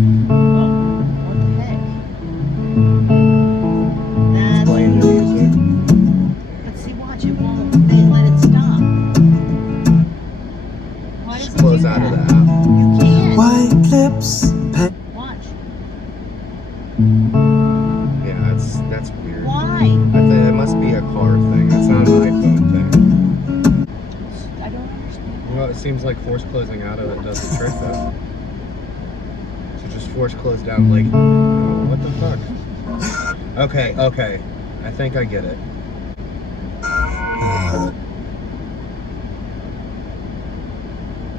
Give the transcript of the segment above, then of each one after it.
what the heck? That's Playing the music. But see, watch, it won't. They let it stop. Why does Just it close do out of that? the app. You can't. White clips. Watch. Yeah, that's weird. Why? I think it must be a car thing. It's not an iPhone thing. I don't understand. Well, it seems like force closing out of it does the trick though. So just force close down like, oh, what the fuck? Okay, okay. I think I get it.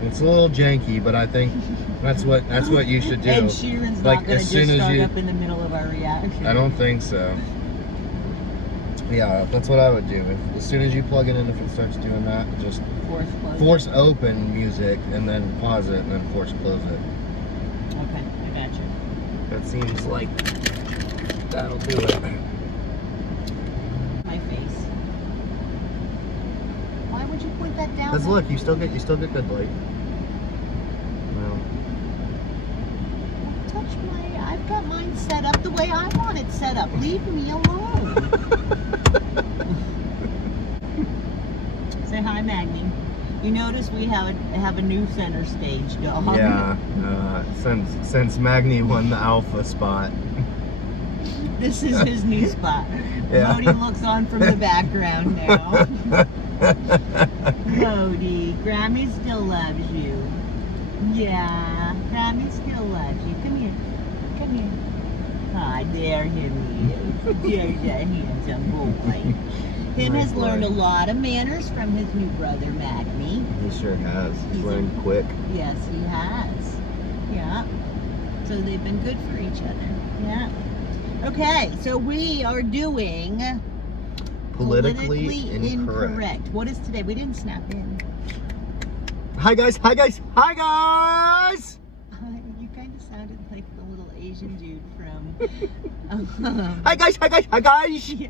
It's a little janky, but I think that's what you should do. Ed Sheeran's Like, not going to as soon just as start you- up in the middle of our reaction. I don't think so. Yeah, that's what I would do. As soon as you plug it in, if it starts doing that, just force open music and then pause it and then force close it. Okay, I got you. That seems like that'll do it. My face. Why would you point that down? Cause look, you still get good light. No. Touch I've got mine set up the way I want it set up. Leave me alone. Say hi, Magni. You notice we have a new center stage, dog. Yeah. Since Magni won the alpha spot. This is his new spot. Yeah. Modi looks on from the background now. Modi, Grammy still loves you. Yeah, Grammy still loves you. Come here. Come here. Hi, there he is. There's that handsome boy. Tim has learned a lot of manners from his new brother, Magni. He sure has. He's learned quick. Yes, he has. Yeah. So they've been good for each other. Yeah. Okay, so we are doing Politically incorrect. What is today? We didn't snap in. Hi guys, hi guys, hi guys! You kind of sounded like the little Asian dude from... Hi guys, hi guys, hi guys! Yeah,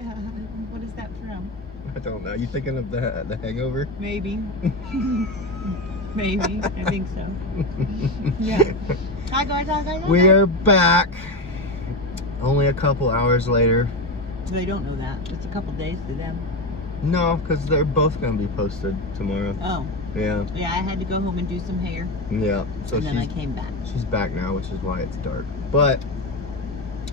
what is that from? I don't know. You thinking of the Hangover? Maybe. Maybe, I think so. Yeah. Hi guys, hi guys, hi We guys. are back. Only a couple hours later. They don't know that. It's a couple days to them. No, because they're both going to be posted tomorrow. Oh. Yeah. Yeah, I had to go home and do some hair. Yeah. So and then I came back. She's back now, which is why it's dark. But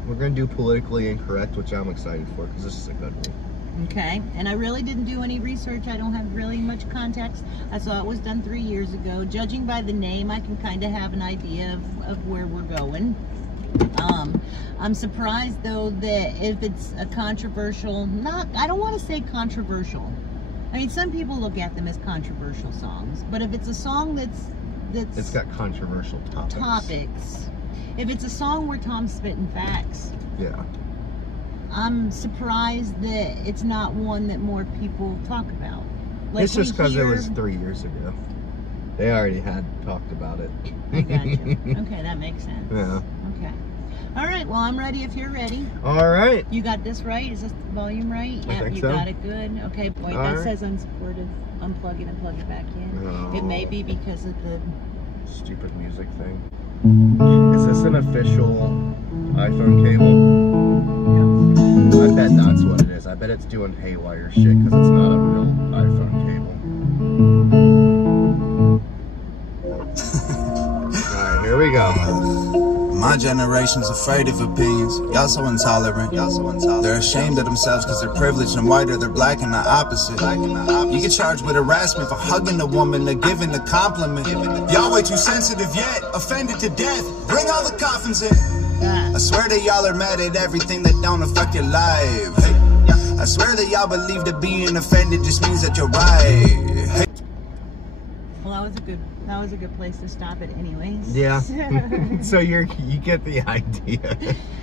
we're going to do politically incorrect, which I'm excited for because this is a good one. Okay, and I really didn't do any research. I don't have really much context. I saw it was done 3 years ago. Judging by the name, I can kind of have an idea of where we're going. I'm surprised though that if it's a controversial, I don't want to say controversial. I mean, some people look at them as controversial songs, but if it's a song that's it's got controversial topics. If it's a song where Tom's spitting facts, yeah. I'm surprised that it's not one that more people talk about. Like, it's just because it was 3 years ago. They already had talked about it. I got you. Okay, that makes sense. Yeah. Okay. All right, well, I'm ready if you're ready. All right. You got this right? Is this the volume right? I think you so. got it good. Okay, wait, All that right. says unsupportive. Unplug it and plug it back in. Oh. It may be because of the... Stupid music thing. Is this an official iPhone cable? I bet that's what it is. I bet it's doing haywire shit because it's not a real iPhone cable. Alright, here we go. My generation's afraid of opinions. Y'all so intolerant. They're ashamed of themselves because they're privileged and white, or they're black and the opposite. You get charged with harassment for hugging a woman or giving a compliment. Y'all way too sensitive yet offended to death. Bring all the coffins in. I swear that y'all are mad at everything that don't affect your life. Hey. I swear that y'all believe that being offended just means that you're right. Hey. Well, that was a good place to stop it anyways. Yeah. So you get the idea.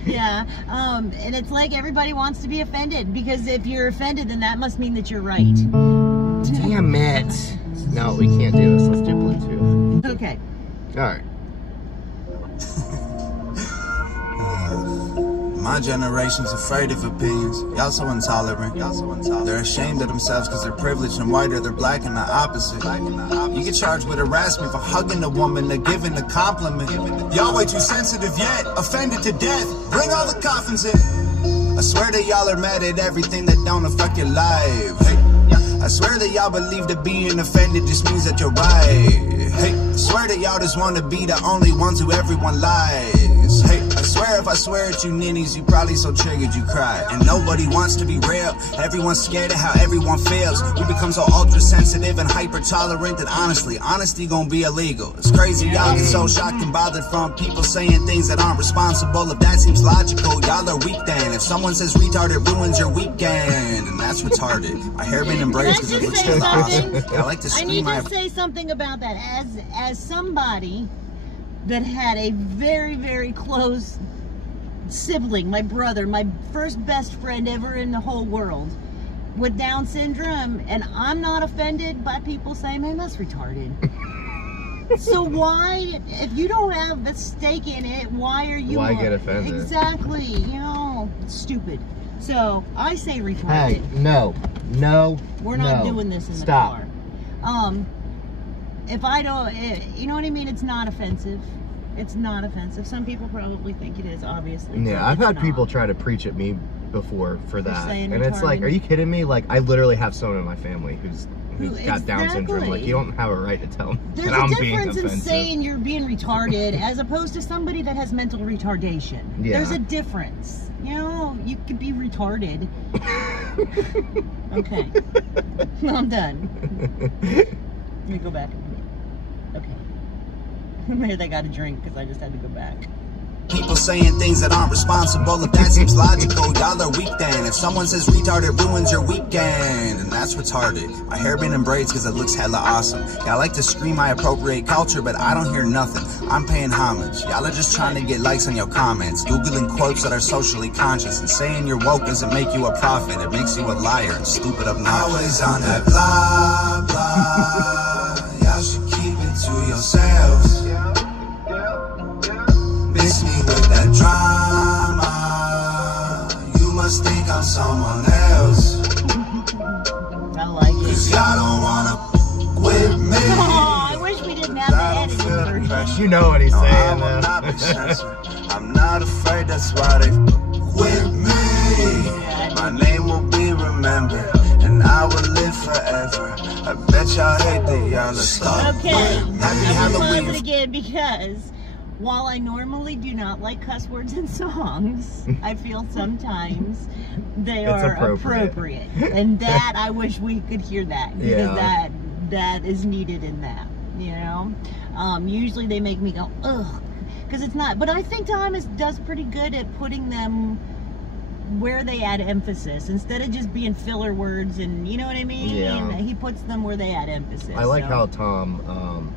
Yeah. And it's like everybody wants to be offended, because if you're offended, then that must mean that you're right. Damn it. No, we can't do this. Let's do Bluetooth. Okay. Alright. My generation's afraid of opinions. Y'all so intolerant. They're ashamed of themselves because they're privileged and whiter. They're black and the opposite. You get charged with harassment for hugging a woman or giving a compliment. Y'all way too sensitive yet, offended to death. Bring all the coffins in. I swear that y'all are mad at everything that don't affect your life. Hey, I swear that y'all believe that being offended just means that you're right. Hey, I swear that y'all just want to be the only ones who everyone likes. Hey, I swear if I swear at you ninnies, you probably so triggered you cry. And nobody wants to be real. Everyone's scared of how everyone feels. We become so ultra sensitive and hyper tolerant that honestly, honesty gonna be illegal. It's crazy y'all get so shocked and bothered from people saying things that aren't responsible. If that seems logical, y'all are weak then. If someone says retard, it ruins your weekend. And that's retarded. My hair been embraced because it looks hella awesome. I like to scream. I need to say something about that. As somebody that had a very, very close sibling, my brother, my first best friend ever in the whole world, with Down syndrome, and I'm not offended by people saying, man, that's retarded. So why, if you don't have the stake in it, why are you... Why get offended? Exactly, you know, it's stupid. So, I say retarded. Hey, no. We're not doing this in the car. If I don't, you know what I mean? It's not offensive. It's not offensive. Some people probably think it is, obviously. Yeah, I've had people try to preach at me before for that. And it's like, are you kidding me? Like, I literally have someone in my family who's got Down syndrome. Like, you don't have a right to tell me There's that I'm a being difference in offensive. saying you're being retarded as opposed to somebody that has mental retardation. Yeah. There's a difference. You know, you could be retarded. Okay. I'm done. Let me go back. Okay. Maybe they got a drink because I just had to go back. People saying things that aren't responsible. If that seems logical, y'all are weak then. If someone says retard, it ruins your weekend. And that's retarded. My hair been in braids because it looks hella awesome. Y'all like to scream I appropriate culture, but I don't hear nothing. I'm paying homage. Y'all are just trying to get likes on your comments. Googling quotes that are socially conscious. And saying you're woke doesn't make you a prophet. It makes you a liar and stupid obnoxious. Always on that blah, blah. Y'all should keep it to yourselves. Miss me with that drama. You must think I'm someone else. I like it. Cause y'all don't wanna with me. Oh, I wish we didn't have the editing version. You know what he's saying, I will not be censored. I'm not afraid, that's why they with me. My name will be remembered, and I will live forever. I bet y'all hate that y'all are stuck. Okay, Happy Halloween. pause it again because while I normally do not like cuss words in songs, I feel sometimes they are appropriate. And that, I wish we could hear that. Because that is needed in that, you know? Usually they make me go, ugh. Because it's not. But I think Thomas does pretty good at putting them where they add emphasis. Instead of just being filler words and, you know what I mean? Yeah. He puts them where they add emphasis. I like how Tom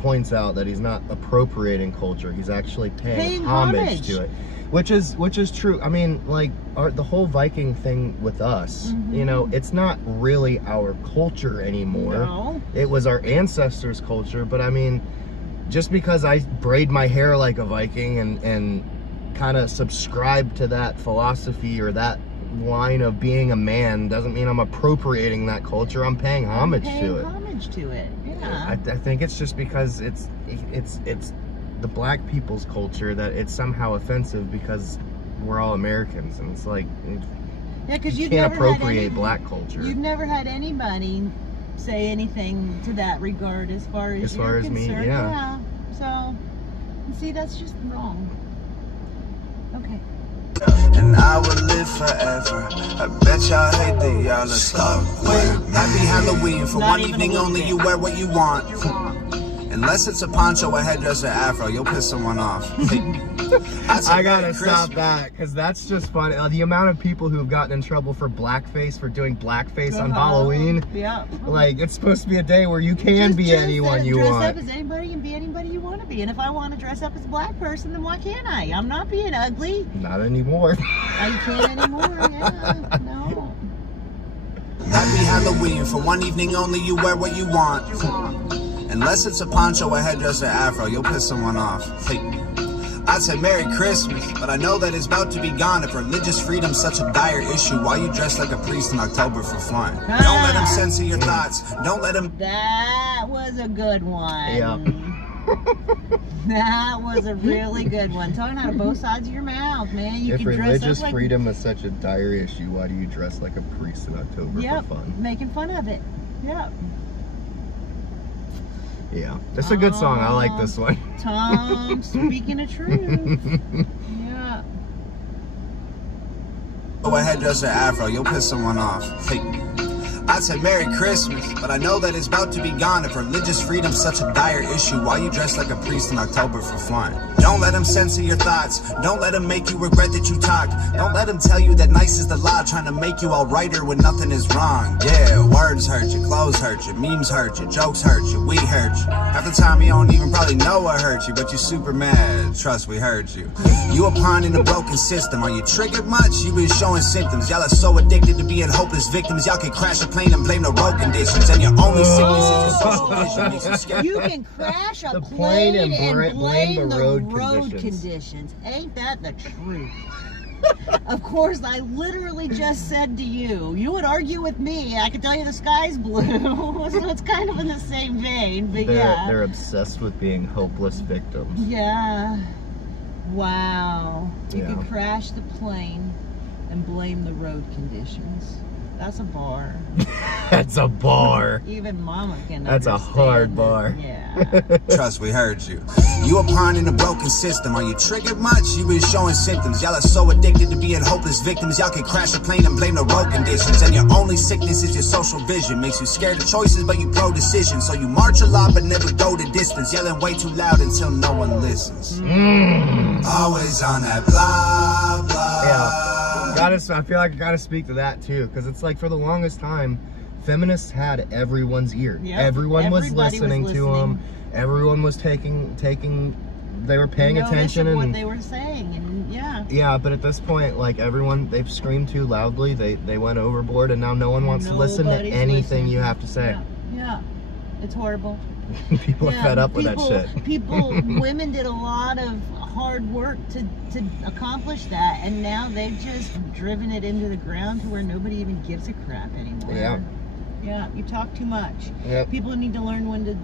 points out that he's not appropriating culture, he's actually paying homage to it, which is true. I mean, like the whole Viking thing with us, you know, it's not really our culture anymore. No. It was our ancestors' culture. But I mean, just because I braid my hair like a Viking and kind of subscribe to that philosophy or that line of being a man doesn't mean I'm appropriating that culture. I'm paying homage to it. Yeah. I think it's just because it's the black people's culture that it's somehow offensive because we're all Americans, and it's like, yeah, because you can't appropriate black culture. You've never had anybody say anything to that regard as far as me, yeah. So, see, that's just wrong. Okay. And I will live forever. I bet y'all hate that y'all are stuck with. Happy Halloween. For one evening only, you wear what you want. Unless it's a poncho, a headdress, or afro, you'll piss someone off. I gotta stop that, because that's just funny. The amount of people who have gotten in trouble for blackface, for doing blackface on Halloween. Yeah. Like, it's supposed to be a day where you can be anyone you want. Dress up as anybody and be anybody you want to be. And if I want to dress up as a black person, then why can't I? I'm not being ugly. Not anymore. I can't anymore, yeah. No. Happy Halloween. For one evening only, you wear what you want. Unless it's a poncho, a headdress, or afro, you'll piss someone off. Hey. I'd say Merry Christmas, but I know that it's about to be gone. If religious freedom's such a dire issue, why you dress like a priest in October for fun? Don't let them censor your thoughts. Don't let them... That was a good one. Yeah. That was a really good one. Talking out of both sides of your mouth, man. You If can dress religious up like... freedom is such a dire issue, why do you dress like a priest in October for fun? Making fun of it. Yep. Yeah, it's a good song. I like this one. Tom, speaking of truth. Yeah. Oh, a hairdresser afro, you'll piss someone off. Hey, I'd say Merry Christmas, but I know that it's about to be gone. If religious freedom's such a dire issue, why you dress like a priest in October for fun? Don't let them censor your thoughts. Don't let them make you regret that you talked. Don't let them tell you that nice is the law, trying to make you all righter when nothing is wrong. Yeah, words hurt you, clothes hurt you, memes hurt you, jokes hurt you, we hurt you. Half the time you don't even probably know what hurt you, but you're super mad. Trust, we hurt you. You a pawn in a broken system. Are you triggered much? You been showing symptoms. Y'all are so addicted to being hopeless victims. Y'all can crash a plane and blame the road conditions, and your only sickness is your social vision. Makes you scared. You can crash a plane and blame the road conditions. Ain't that the truth? Of course, I literally just said to you, you would argue with me. I could tell you the sky's blue. So it's kind of in the same vein, but yeah. They're obsessed with being hopeless victims. Yeah. Wow. You Yeah. can crash the plane and blame the road conditions. That's a bar. That's a bar. Even mama can That's a understand hard it. bar. Yeah. Trust, we heard you. You a pawn in a broken system. Are you triggered much? You been showing symptoms. Y'all are so addicted to being hopeless victims. Y'all can crash a plane and blame the road conditions, and your only sickness is your social vision. Makes you scared of choices, but you pro decision. So you march a lot, but never go the distance. Yelling way too loud until no one listens. Always on that blah blah. Yeah. I feel like I gotta speak to that too, because it's like for the longest time, feminists had everyone's ear. Yep. Everyone was Everybody listening to them. Everyone was taking. They were paying attention and and what they were saying, and yeah. Yeah, but at this point, like everyone, they've screamed too loudly. They went overboard, and now no one wants to listen to anything listening. you have to say. Yeah. It's horrible. People are fed up with that shit. Women did a lot of hard work to accomplish that, and now they've just driven it into the ground to where nobody even gives a crap anymore. Yeah. Yeah, you talk too much. Yep. People need to learn when to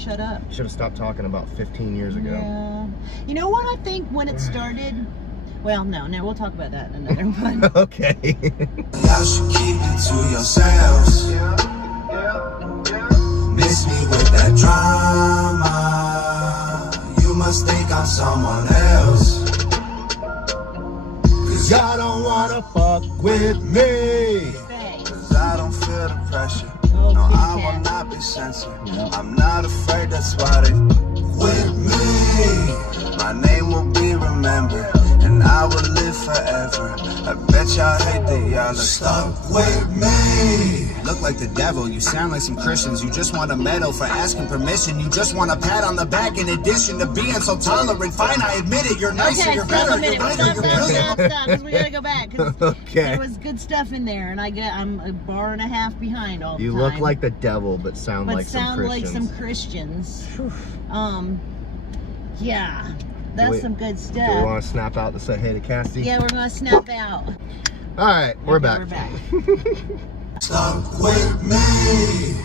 shut up. Should have stopped talking about 15 years ago. Yeah. You know what I think when it started? Well, no, we'll talk about that in another one. Okay. Y'all should keep it to yourselves. Miss me with that drama. You must think I'm someone else. Cause y'all don't wanna fuck with me. Cause I don't feel the pressure. No, I will not be censored. I'm not afraid, that's why they with me. My name will be remembered, and I will live forever. I bet y'all hate that y'all are stuck with me. Look like the devil, you sound like some Christians. You just want a medal for asking permission. You just want a pat on the back in addition to being so tolerant. Fine, I admit it, you're nicer, you're better, you're brighter, you're brilliant. Stop, because we gotta go back. Okay. There was good stuff in there, and I'm a bar and a half behind all the time. You look like the devil, but sound like some Christians. Yeah, that's some good stuff. Do we want to snap out to say hey to Cassie? Yeah, we're gonna snap out. All right, we're back. We're back. Stuck with me.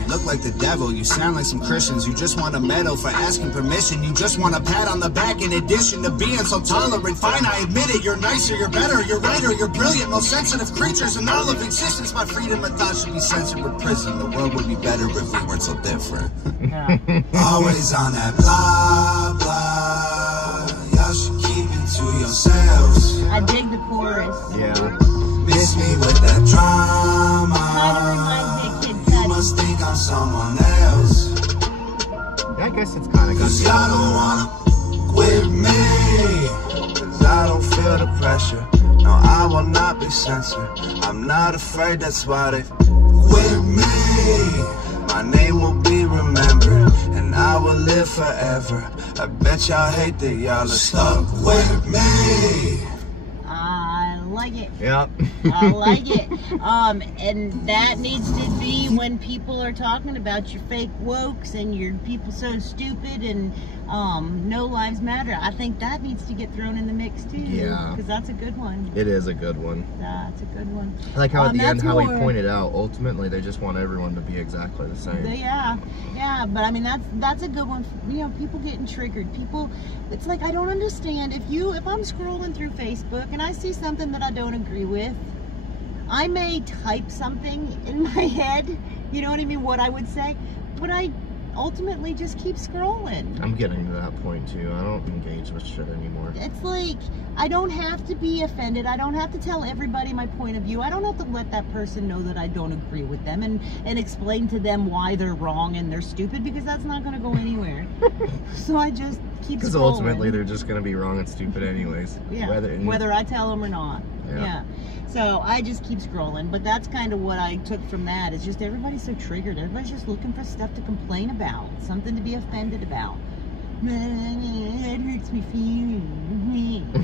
Look like the devil, you sound like some Christians. You just want a medal for asking permission. You just want a pat on the back in addition to being so tolerant. Fine, I admit it, you're nicer, you're better, you're righter, you're brilliant. Most sensitive creatures in all of existence. My freedom of thought should be censored with prison. The world would be better if we weren't so different. Yeah. Always on that blah blah. Y'all should keep it to yourselves. I dig the chorus. Yeah. Miss me with that drama. Kind of reminds me of Kid You Cudi. must think I'm someone else. I guess it's kind of good. Cause y'all don't wanna with me. Cause I don't feel the pressure. No, I will not be censored. I'm not afraid, that's why they with me. My name will be remembered, and I will live forever. I bet y'all hate that y'all are stuck with me. I like it. Yep. I like it. And that needs to be when people are talking about your fake wokes and your people so stupid and No Lives Matter. I think that needs to get thrown in the mix too. Yeah. Because that's a good one. It is a good one. That's a good one. I like how at the end, how he more... pointed out, ultimately they just want everyone to be exactly the same. Yeah, but I mean that's a good one. You know, people getting triggered. People, it's like I don't understand if I'm scrolling through Facebook and I see something that I don't agree with, I may type something in my head. You know what I mean? What I would say, but I ultimately just keep scrolling. I'm getting to that point too. I don't engage with shit anymore. It's like I don't have to be offended. I don't have to tell everybody my point of view. I don't have to let that person know that I don't agree with them and explain to them why they're wrong and they're stupid, because that's not going to go anywhere. So I just keep scrolling. Because ultimately they're just going to be wrong and stupid anyways. Yeah, whether I tell them or not. Yeah. So I just keep scrolling, but that's kind of what I took from that. Is just everybody's so triggered. Everybody's just looking for stuff to complain about, something to be offended about. It hurts me feelings.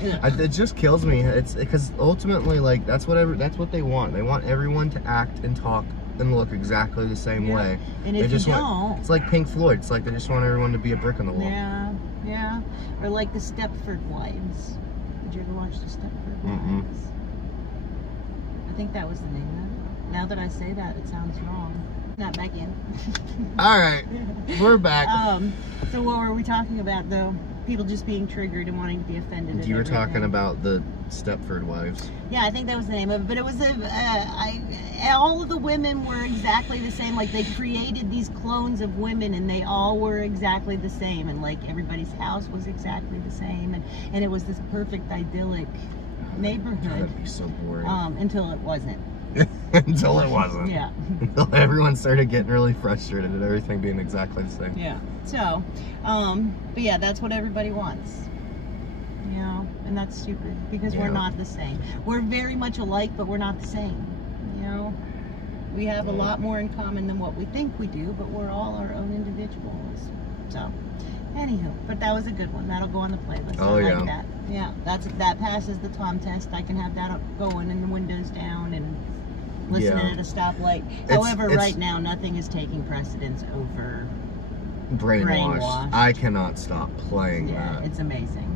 It just kills me. It's because ultimately, like, that's what they want. They want everyone to act and talk and look exactly the same way. And if you don't, it's like Pink Floyd. It's like they just want everyone to be a brick on the wall. Yeah. Or like the Stepford Wives. Did you ever watch the Stepford Wives? I think that was the name of it. Now that I say that, it sounds wrong. Not back in. All right, we're back. So what were we talking about, though? People just being triggered and wanting to be offended. You were talking about the Stepford Wives. Yeah, I think that was the name of it. But it was all of the women were exactly the same. Like they created these clones of women, and they all were exactly the same. And like everybody's house was exactly the same, and it was this perfect idyllic neighborhood. That'd be so boring. Until it wasn't. Until it wasn't. Yeah. Until everyone started getting really frustrated at everything being exactly the same. Yeah. So, but yeah, that's what everybody wants. You know, and that's stupid because we're not the same. We're very much alike, but we're not the same. You know, we have a lot more in common than what we think we do, but we're all our own individuals. So, anywho, but that was a good one. That'll go on the playlist. Oh, I like that. Yeah, that passes the Tom test. I can have that going and the windows down and listening at a stoplight. However, right now, nothing is taking precedence over Brainwashed. I cannot stop playing that. It's amazing.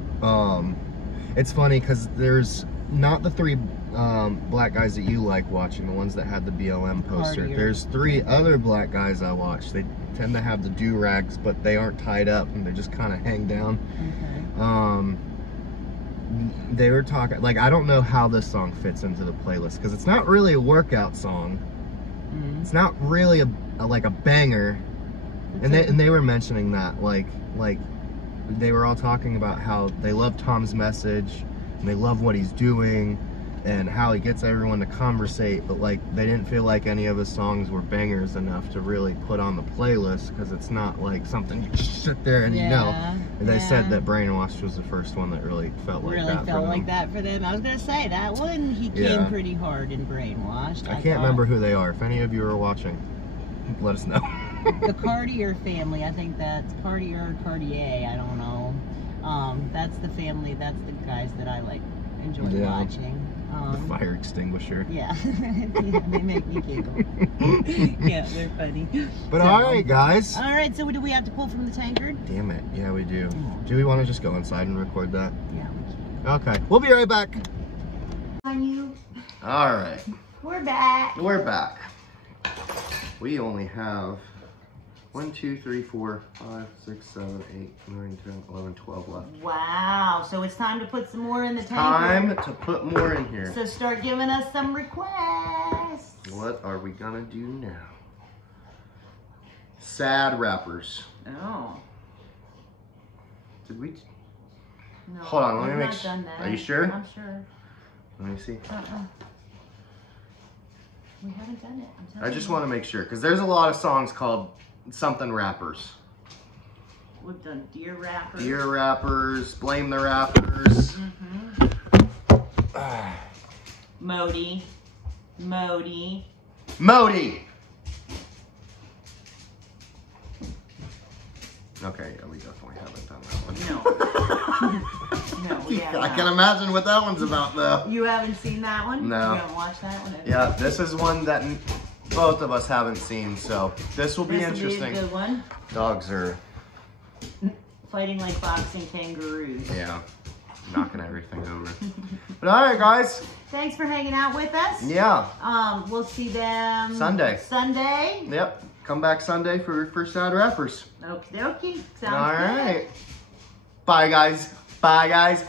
It's funny because there's not the three black guys that you like watching, the ones that had the BLM poster. Partier. There's three other black guys I watch. They tend to have the do-rags, but they aren't tied up and they just kind of hang down. Okay. They were talking, like, I don't know how this song fits into the playlist because it's not really a workout song. It's not really like a banger. And they were mentioning that, like they were all talking about how they love Tom's message and they love what he's doing and how he gets everyone to conversate, but like they didn't feel like any of his songs were bangers enough to really put on the playlist because it's not like something you just sit there and you know. And they said that Brainwashed was the first one that really felt like that. For them. I was gonna say that one he came pretty hard in Brainwashed. I can't remember who they are. If any of you are watching, let us know. The Cartier family, I think that's Cartier or Cartier, I don't know. That's the family, that's the guys that I like enjoy watching. The fire extinguisher. Yeah, they make me giggle. Yeah, they're funny. But alright, guys. Alright, so do we have to pull from the tankard? Damn it, yeah we do. Do we want to just go inside and record that? Yeah, we can. Okay, we'll be right back. On you. Alright. We're back. We're back. We only have 1, 2, 3, 4, 5, 6, 7, 8, 9, 10, 11, 12 left. Wow, so it's time to put some more in the tank. Time to put more in here. So start giving us some requests. What are we gonna do now? Sad rappers. Oh. Did we? No. Hold on, let me make sure. Are you sure? I'm sure. Let me see. We haven't done it. I just want to make sure, because there's a lot of songs called something rappers. We've done Dear Rappers. Dear Rappers, Blame the Rappers. Modi. Okay, yeah, we definitely haven't done that one. No. No, we haven't. I can imagine what that one's about, though. You haven't seen that one? No. You haven't watched that one? Okay. Yeah, this is one that both of us haven't seen, so this will be interesting. Be a good one. Dogs are fighting like boxing kangaroos. Yeah, knocking everything over. But all right, guys. Thanks for hanging out with us. Yeah. We'll see them Sunday. Sunday. Yep. Come back Sunday for Sad Rappers. Okie dokie. Sounds All good. right. Bye, guys. Bye, guys.